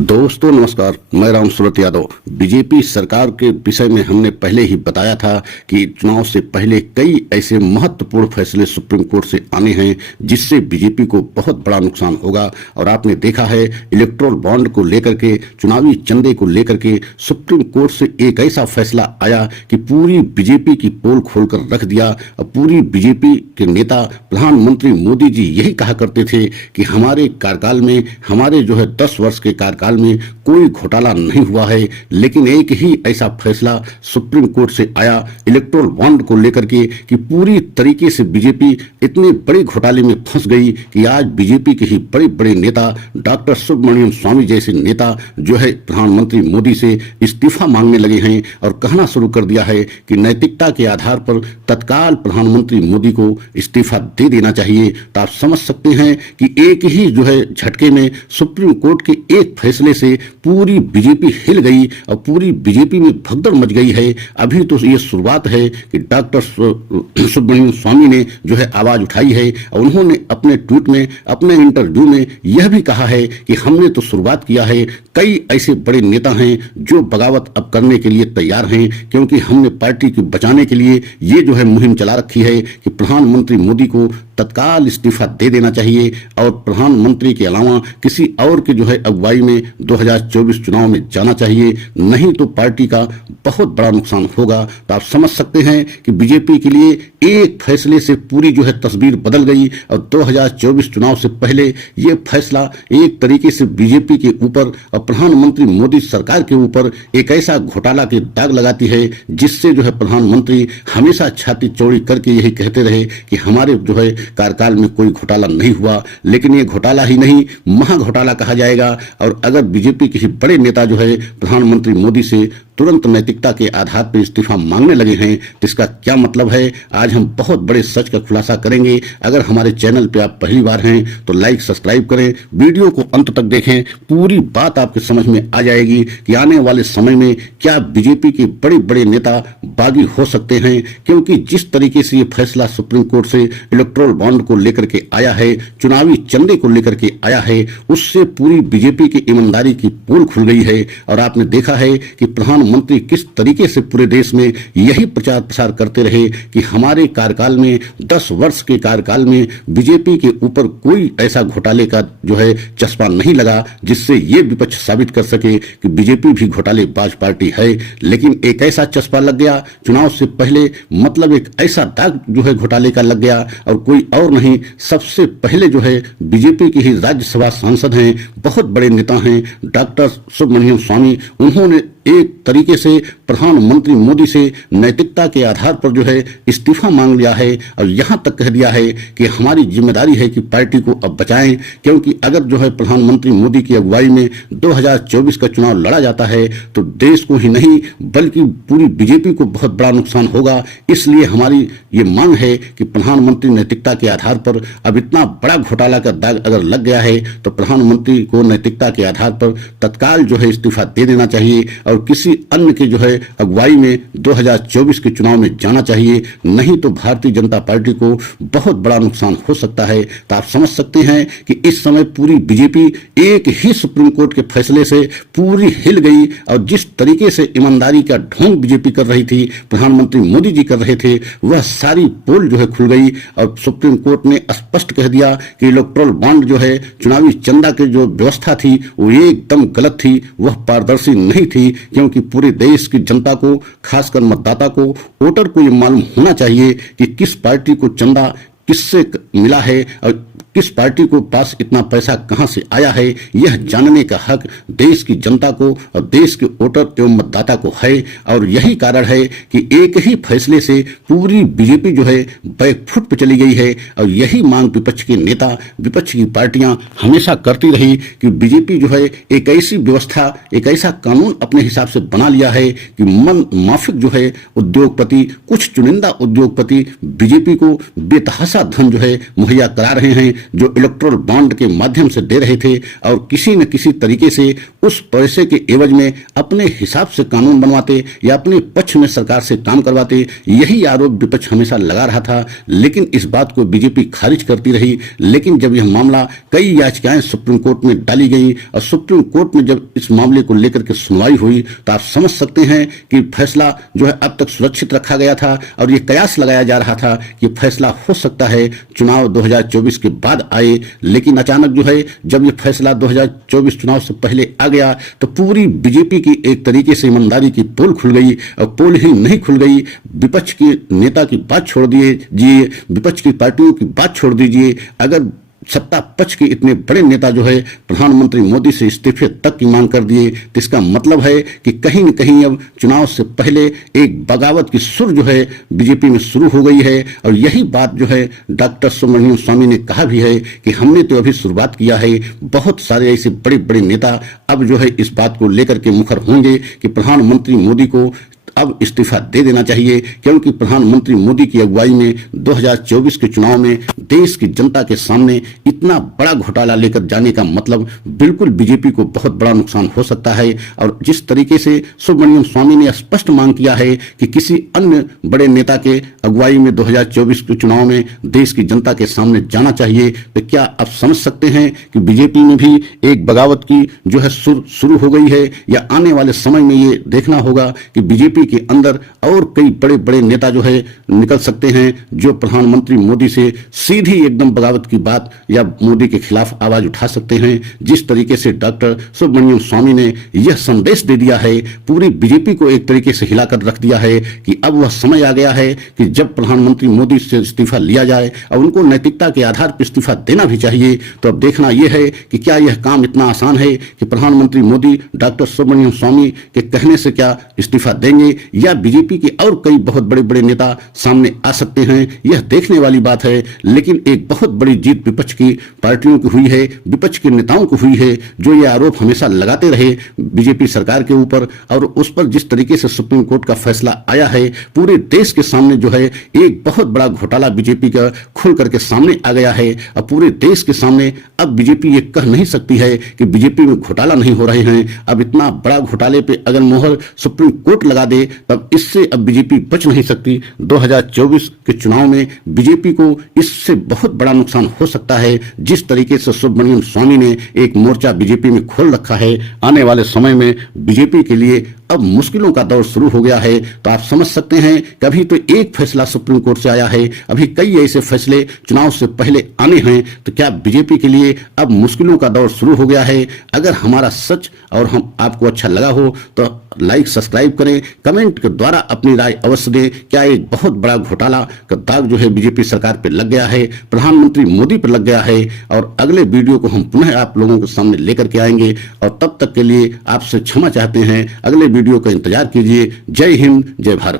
दोस्तों नमस्कार, मैं राम सूरत यादव। बीजेपी सरकार के विषय में हमने पहले ही बताया था कि चुनाव से पहले कई ऐसे महत्वपूर्ण फैसले सुप्रीम कोर्ट से आने हैं जिससे बीजेपी को बहुत बड़ा नुकसान होगा। और आपने देखा है, इलेक्टोरल बॉन्ड को लेकर के, चुनावी चंदे को लेकर के सुप्रीम कोर्ट से एक ऐसा फैसला आया कि पूरी बीजेपी की पोल खोलकर रख दिया। और पूरी बीजेपी के नेता प्रधानमंत्री मोदी जी यही कहा करते थे कि हमारे कार्यकाल में, हमारे 10 वर्ष के कार्यकाल में कोई घोटाला नहीं हुआ है। लेकिन एक ही ऐसा फैसला सुप्रीम कोर्ट से आया इलेक्टोरल बॉन्ड को लेकर के कि पूरी तरीके से बीजेपी इतने बड़े घोटाले में फंस गई कि आज बीजेपी के ही बड़े बड़े नेता डॉक्टर सुब्रमण्यम स्वामी जैसे नेता प्रधानमंत्री मोदी से इस्तीफा मांगने लगे हैं और कहना शुरू कर दिया है कि नैतिकता के आधार पर तत्काल प्रधानमंत्री मोदी को इस्तीफा दे देना चाहिए। तो आप समझ सकते हैं कि एक ही झटके में सुप्रीम कोर्ट के एक फैसले से पूरी बीजेपी हिल गई और पूरी बीजेपी में भगदड़ मच गई है। अभी तो ये शुरुआत है कि डॉक्टर सुब्रमण्यम स्वामी ने आवाज उठाई है और उन्होंने अपने ट्वीट में, अपने इंटरव्यू में यह भी कहा है कि हमने तो शुरुआत किया है, कई ऐसे बड़े नेता हैं जो बगावत अब करने के लिए तैयार हैं, क्योंकि हमने पार्टी को बचाने के लिए ये मुहिम चला रखी है कि प्रधानमंत्री मोदी को तत्काल इस्तीफा दे देना चाहिए और प्रधानमंत्री के अलावा किसी और के अगुवाई में 2024 चुनाव में जाना चाहिए, नहीं तो पार्टी का बहुत बड़ा नुकसान होगा। तो आप समझ सकते हैं कि बीजेपी के लिए एक फैसले से पूरी तस्वीर बदल गई और 2024 चुनाव से पहले ये फैसला एक तरीके से बीजेपी के ऊपर और प्रधानमंत्री मोदी सरकार के ऊपर एक ऐसा घोटाला के दाग लगाती है जिससे प्रधानमंत्री हमेशा छाती चौड़ी करके यही कहते रहे कि हमारे कार्यकाल में कोई घोटाला नहीं हुआ। लेकिन ये घोटाला ही नहीं, महा घोटाला कहा जाएगा। और अगर बीजेपी के बड़े नेता प्रधानमंत्री मोदी से तुरंत नैतिकता के आधार पर इस्तीफा मांगने लगे हैं तो इसका क्या मतलब है, आज हम बहुत बड़े सच का खुलासा करेंगे। अगर हमारे चैनल पे आप पहली बार हैं तो लाइक सब्सक्राइब करें, वीडियो को अंत तक देखें, पूरी बात आपके समझ में आ जाएगी कि आने वाले समय में क्या बीजेपी के बड़े बड़े नेता बागी हो सकते हैं। क्योंकि जिस तरीके से ये फैसला सुप्रीम कोर्ट से इलेक्टोरल बॉन्ड को लेकर के आया है, चुनावी चंदे को लेकर के आया है, उससे पूरी बीजेपी की ईमानदारी की पोल खुल गई है। और आपने देखा है कि प्रधानमंत्री किस तरीके से पूरे देश में यही प्रचार प्रसार करते रहे कि हमारे कार्यकाल में, 10 वर्ष के कार्यकाल में बीजेपी के ऊपर कोई ऐसा घोटाले का चस्पा नहीं लगा जिससे ये विपक्ष साबित कर सके कि बीजेपी भी घोटालेबाज पार्टी है। लेकिन एक ऐसा चस्पा लग गया चुनाव से पहले, मतलब एक ऐसा दाग घोटाले का लग गया और कोई और नहीं, सबसे पहले बीजेपी के ही राज्यसभा सांसद हैं, बहुत बड़े नेता हैं डॉक्टर सुब्रमण्यम स्वामी, उन्होंने एक तरीके से प्रधानमंत्री मोदी से नैतिकता के आधार पर इस्तीफा मांग लिया है और यहां तक कह दिया है कि हमारी जिम्मेदारी है कि पार्टी को अब बचाएं, क्योंकि अगर प्रधानमंत्री मोदी की अगुवाई में 2024 का चुनाव लड़ा जाता है तो देश को ही नहीं बल्कि पूरी बीजेपी को बहुत बड़ा नुकसान होगा। इसलिए हमारी ये मांग है कि प्रधानमंत्री नैतिकता के आधार पर, अब इतना बड़ा घोटाला का दाग अगर लग गया है तो प्रधानमंत्री को नैतिकता के आधार पर तत्काल इस्तीफा दे देना चाहिए और किसी अन्य के अगुवाई में 2024 के चुनाव में जाना चाहिए, नहीं तो भारतीय जनता पार्टी को बहुत बड़ा नुकसान हो सकता है। तो आप समझ सकते हैं कि इस समय पूरी बीजेपी एक ही सुप्रीम कोर्ट के फैसले से पूरी हिल गई और जिस तरीके से ईमानदारी का ढोंग बीजेपी कर रही थी, प्रधानमंत्री मोदी जी कर रहे थे, वह सारी पोल खुल गई और सुप्रीम कोर्ट ने स्पष्ट कह दिया कि इलेक्टोरल बॉन्ड चुनावी चंदा की व्यवस्था थी वो एकदम गलत थी, वह पारदर्शी नहीं थी, क्योंकि पूरे देश की जनता को, खासकर मतदाता को, वोटर को ये मालूम होना चाहिए कि किस पार्टी को चंदा किससे मिला है और किस पार्टी को पास इतना पैसा कहां से आया है। यह जानने का हक देश की जनता को और देश के वोटर एवं मतदाता को है। और यही कारण है कि एक ही फैसले से पूरी बीजेपी बैकफुट पर चली गई है। और यही मांग विपक्ष के नेता, विपक्ष की पार्टियां हमेशा करती रही कि बीजेपी एक ऐसी व्यवस्था, एक ऐसा कानून अपने हिसाब से बना लिया है कि मन माफिक उद्योगपति, कुछ चुनिंदा उद्योगपति बीजेपी को बेतहाशा धन मुहैया करा रहे हैं जो इलेक्ट्रल बॉन्ड के माध्यम से दे रहे थे और किसी न किसी तरीके से उस पैसे के एवज में अपने हिसाब से कानून बनवाते या अपने पक्ष में सरकार से काम करवाते। यही आरोप विपक्ष हमेशा लगा रहा था, लेकिन इस बात को बीजेपी खारिज करती रही। लेकिन जब यह मामला कई याचिकाएं सुप्रीम कोर्ट में डाली गई और सुप्रीम कोर्ट में जब इस मामले को लेकर के सुनवाई हुई तो आप समझ सकते हैं कि फैसला जो है अब तक सुरक्षित रखा गया था और ये कयास लगाया जा रहा था कि फैसला हो सकता है चुनाव 2024 के बाद आए। लेकिन अचानक जो है जब ये फैसला 2024 चुनाव से पहले आ गया तो पूरी बीजेपी की एक तरीके से ईमानदारी की पोल खुल गई। और पोल ही नहीं खुल गई, विपक्ष के नेता की बात छोड़ दीजिए, विपक्ष की पार्टियों की बात छोड़ दीजिए, अगर सत्ता पक्ष के इतने बड़े नेता जो है प्रधानमंत्री मोदी से इस्तीफे तक की मांग कर दिए, तो इसका मतलब है कि कहीं न कहीं अब चुनाव से पहले एक बगावत की सुर जो है बीजेपी में शुरू हो गई है। और यही बात जो है डॉक्टर सुब्रमण्यम स्वामी ने कहा भी है कि हमने तो अभी शुरुआत किया है, बहुत सारे ऐसे बड़े बड़े नेता अब जो है इस बात को लेकर के मुखर होंगे कि प्रधानमंत्री मोदी को अब इस्तीफा दे देना चाहिए, क्योंकि प्रधानमंत्री मोदी की अगुवाई में 2024 के चुनाव में देश की जनता के सामने इतना बड़ा घोटाला लेकर जाने का मतलब बिल्कुल बीजेपी को बहुत बड़ा नुकसान हो सकता है। और जिस तरीके से सुब्रमण्यम स्वामी ने स्पष्ट मांग किया है कि किसी अन्य बड़े नेता के अगुवाई में 2024 के चुनाव में देश की जनता के सामने जाना चाहिए, तो क्या आप समझ सकते हैं कि बीजेपी में भी एक बगावत की जो है सुर शुरू हो गई है। या आने वाले समय में ये देखना होगा कि बीजेपी के अंदर और कई बड़े बड़े नेता जो है निकल सकते हैं जो प्रधानमंत्री मोदी से सीधी एकदम बगावत की बात या मोदी के खिलाफ आवाज उठा सकते हैं। जिस तरीके से डॉक्टर सुब्रमण्यम स्वामी ने यह संदेश दे दिया है, पूरी बीजेपी को एक तरीके से हिलाकर रख दिया है कि अब वह समय आ गया है कि जब प्रधानमंत्री मोदी से इस्तीफा लिया जाए और उनको नैतिकता के आधार पर इस्तीफा देना भी चाहिए। तो अब देखना यह है कि क्या यह काम इतना आसान है कि प्रधानमंत्री मोदी डॉक्टर सुब्रमण्यम स्वामी के कहने से क्या इस्तीफा देंगे या बीजेपी के और कई बहुत बड़े बड़े नेता सामने आ सकते हैं, यह देखने वाली बात है। लेकिन एक बहुत बड़ी जीत विपक्ष की पार्टियों की हुई है, विपक्ष के नेताओं को हुई है, जो ये आरोप हमेशा लगाते रहे बीजेपी सरकार के ऊपर। और उस पर जिस तरीके से सुप्रीम कोर्ट का फैसला आया है, पूरे देश के सामने जो है एक बहुत बड़ा घोटाला बीजेपी का खुल करके सामने आ गया है। और पूरे देश के सामने अब बीजेपी ये कह नहीं सकती है कि बीजेपी में घोटाला नहीं हो रहे हैं। अब इतना बड़ा घोटाले पे अगर मोहर सुप्रीम कोर्ट लगा दे तब इससे अब बीजेपी बच नहीं सकती। 2024 के चुनाव में बीजेपी को इससे बहुत बड़ा नुकसान हो सकता है। जिस तरीके से सुब्रमण्यम स्वामी ने एक मोर्चा बीजेपी में खोल रखा है, आने वाले समय में बीजेपी के लिए अब मुश्किलों का दौर शुरू हो गया है। तो आप समझ सकते हैं, कभी तो एक फैसला सुप्रीम कोर्ट से आया है, अभी कई ऐसे फैसले चुनाव से पहले आने हैं। तो क्या बीजेपी के लिए अब मुश्किलों का दौर शुरू हो गया है। अगर हमारा सच और हम आपको अच्छा लगा हो तो लाइक सब्सक्राइब करें, कमेंट के द्वारा अपनी राय अवश्य दें। क्या एक बहुत बड़ा घोटाला का दाग जो है बीजेपी सरकार पर लग गया है, प्रधानमंत्री मोदी पर लग गया है। और अगले वीडियो को हम पुनः आप लोगों के सामने लेकर के आएंगे और तब तक के लिए आपसे क्षमा चाहते हैं। अगले वीडियो का इंतजार कीजिए। जय हिंद, जय भारत।